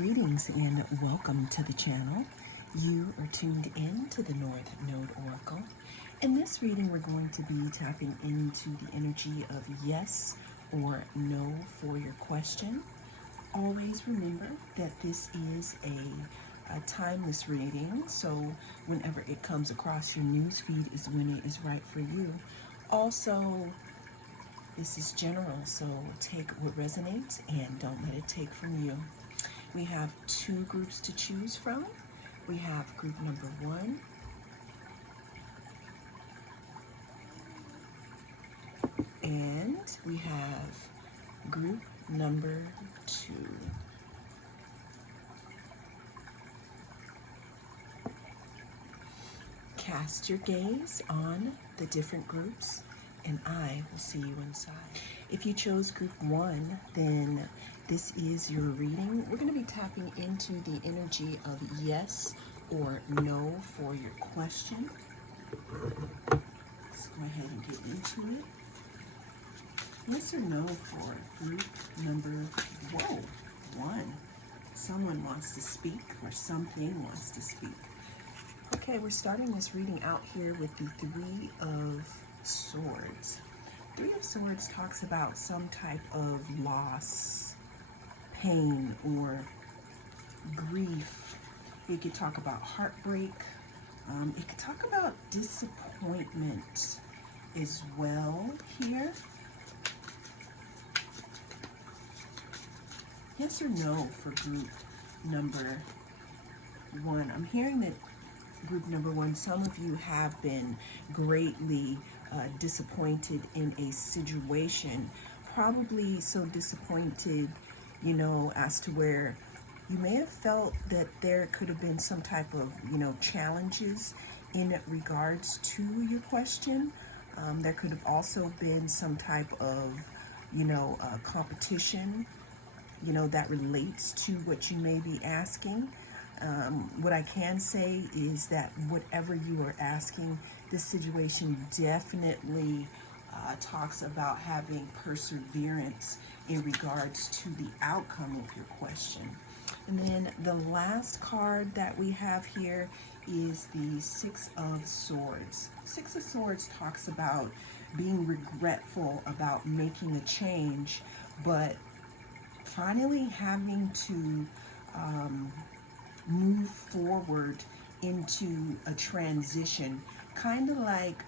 Greetings and welcome to the channel. You are tuned in to the North Node Oracle. In this reading, we're going to be tapping into the energy of yes or no for your question. Always remember that this is a timeless reading, so whenever it comes across your news feed is when it is right for you. Also, this is general, so take what resonates and don't let it take from you. We have two groups to choose from. We have group number 1 and we have group number 2. Cast your gaze on the different groups and I will see you inside. If you chose group 1, then this is your reading. We're going to be tapping into the energy of yes or no for your question. Let's go ahead and get into it. Yes or no for group number 1. Someone wants to speak or something wants to speak. Okay, we're starting this reading out here with the 3 of Swords. 3 of Swords talks about some type of loss, pain, or grief. It could talk about heartbreak. It could talk about disappointment as well here. Yes or no for group number 1? I'm hearing that group number 1, some of you have been greatly disappointed in a situation, probably so disappointed, as to where you may have felt that there could have been some type of, challenges in regards to your question. There could have also been some type of, competition, that relates to what you may be asking. What I can say is that whatever you are asking, this situation definitely talks about having perseverance in regards to the outcome of your question. And then the last card that we have here is the 6 of Swords. 6 of Swords talks about being regretful about making a change, but finally having to move forward into a transition, kind of like,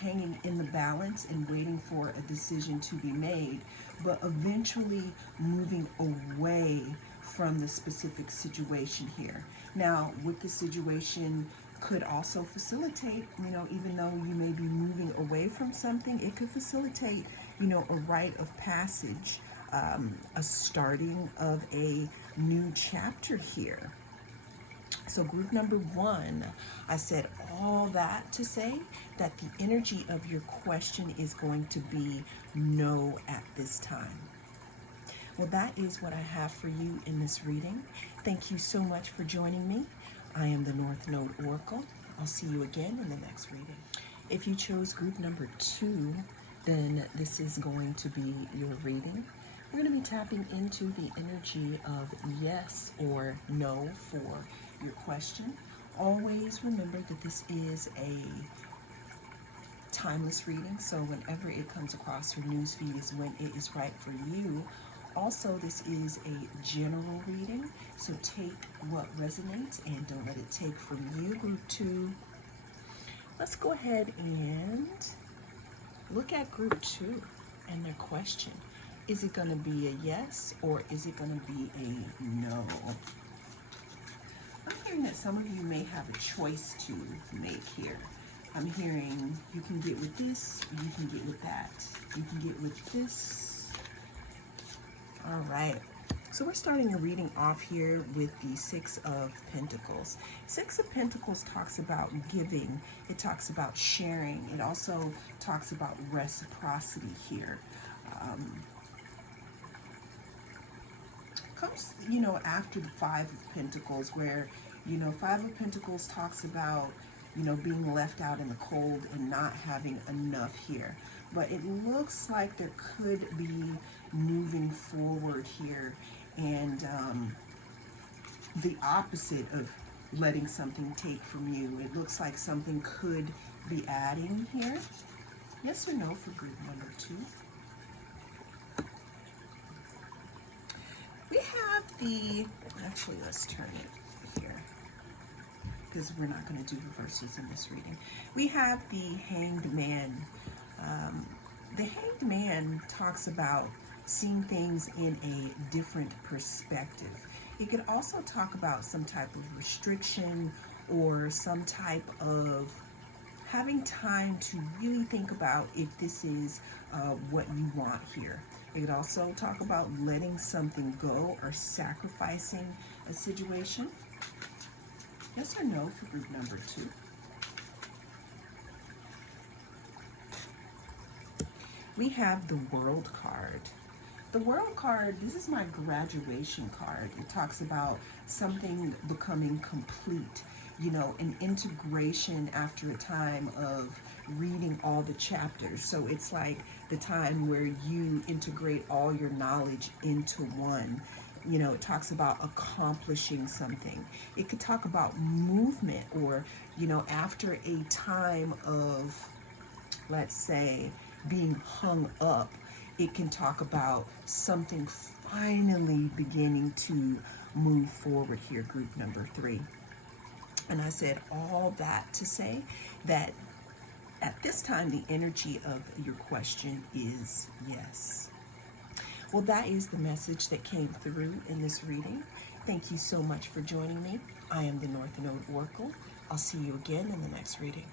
hanging in the balance and waiting for a decision to be made, but eventually moving away from the specific situation here. Now, with the situation could also facilitate, even though you may be moving away from something, it could facilitate, a rite of passage, a starting of a new chapter here. So group number 1, I said all that to say that the energy of your question is going to be no at this time. Well, that is what I have for you in this reading. Thank you so much for joining me. I am the North Node Oracle. I'll see you again in the next reading. If you chose group number 2, then this is going to be your reading. We're going to be tapping into the energy of yes or no for your question. Always remember that this is a timeless reading, so whenever it comes across your newsfeed is when it is right for you. Also, this is a general reading, so take what resonates and don't let it take from you. Group 2, let's go ahead and look at group 2 and their question. Is it going to be a yes or is it going to be a no? I'm hearing that some of you may have a choice to make here. I'm hearing you can get with this, you can get with that. You can get with this. All right. So we're starting a reading off here with the 6 of Pentacles. 6 of Pentacles talks about giving. It talks about sharing. It also talks about reciprocity here. Comes, after the 5 of Pentacles, where, 5 of Pentacles talks about, being left out in the cold and not having enough here. But it looks like there could be moving forward here and the opposite of letting something take from you. It looks like something could be adding here. Yes or no for group number 2? We have the, actually let's turn it here because we're not going to do reverses in this reading. We have the Hanged Man. The Hanged Man talks about seeing things in a different perspective. It could also talk about some type of restriction or some type of having time to really think about if this is what you want here. It could also talk about letting something go or sacrificing a situation. Yes or no for group number 2? We have the World card. The World card, this is my graduation card. It talks about something becoming complete, you know, an integration after a time of reading all the chapters. So it's like the time where you integrate all your knowledge into one. You know, it talks about accomplishing something. It could talk about movement or, you know, after a time of, let's say, being hung up, it can talk about something finally beginning to move forward here, group number 3. And I said all that to say that at this time, the energy of your question is yes. Well, that is the message that came through in this reading. Thank you so much for joining me. I am the North Node Oracle. I'll see you again in the next reading.